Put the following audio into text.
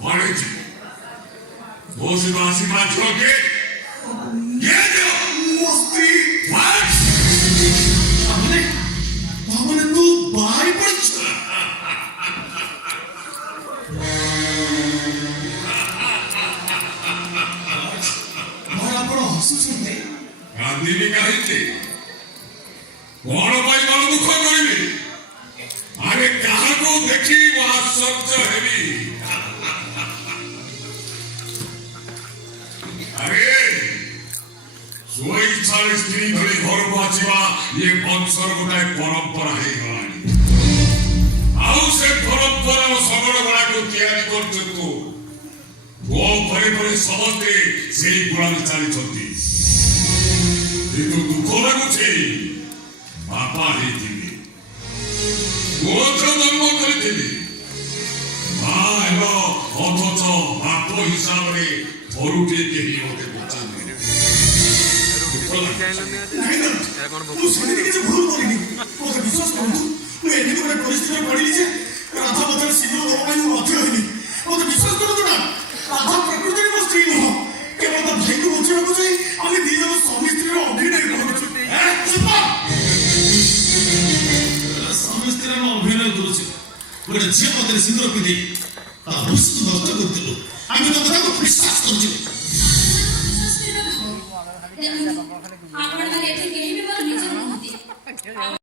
पड़ेছি বসে তো আশীর্বাদ চলকে মস্তি What? তাহলে তো ভাই পড়ছ ଆପଣ ହସୁଛନ୍ତି କାନ୍ଦିବି କାହିଁକି କଣ ପାଇଁ ମନ ଦୁଃଖ କରିବି ଆରେ କାହାକୁ ଦେଖି ମୁଁ ଆଶ୍ଚର୍ଯ୍ୟ ହେବି ଆରେ ସ୍ୱଇଚ୍ଛାରେ ସ୍ତ୍ରୀ ଧରି ଘରକୁ ଆସିବା ଇଏ ବଂଶର ଗୋଟାଏ ପରମ୍ପରା ହେଇଗଲାଣି ଆଉ ସେ ପରମ୍ପରାର ଶଗଡ଼ ଗୁଡ଼ାକୁ ତିଆରି କରୁଛୁ ପୁଅ ପରେ ପରେ ସମସ୍ତେ ସେଇ ଗୁଳାରେ ଚାଲିଛନ୍ତି କିନ୍ତୁ ଦୁଃଖ ଲାଗୁଛି ବାପା ହେଇଥିଲି ପୁଅଛ ଜନ୍ମ କରିଥିଲି ମା ହେଲ ଅଥଚ ବାପ ହିସାବରେ ଘରୁଟେ କେହି ମତେ ପଚାରିଲେ ମୁଁ ସେମିତି କିଛି ଭୁଲ କରିନି ମୋତେ ବିଶ୍ୱାସ କରନ୍ତୁ ମୁଁ ଏମିତି ଗୋଟେ ପରିସ୍ଥିତିରେ ପଡ଼ିଲି ଯେ ରାଧା ପଥରେ ସିଂହ ଦେବା ପାଇଁ ମୁଁ ମଧ୍ୟ ହେଇନି ମୋତେ ବିଶ୍ୱାସ କରନ୍ତୁ ନା ରାଧା ପ୍ରକୃତିରେ ମୋ ସ୍ତ୍ରୀ ନୁହଁ କେବଳ ତା ଭାଇକୁ ବୁଝିବାକୁ ଯାଇ ଆମେ ଦି ଜଣ ସ୍ୱାମୀ ସ୍ତ୍ରୀର ଅଭିନୟ କରୁଛୁ ସ୍ୱାମୀ ସ୍ତ୍ରୀର ଅଭିନୟ କରୁଛୁ ଗୋଟେ ଝିଅ ମଧ୍ୟରେ ସିନ୍ଦୁର ପିନ୍ଧି ତା ଭବିଷ୍ୟତ ନଷ୍ଟ କରିଥିଲୁ ଆମେ ତ କଥାକୁ ବିଶ୍ୱାସ କରୁଛୁ ଆପଣ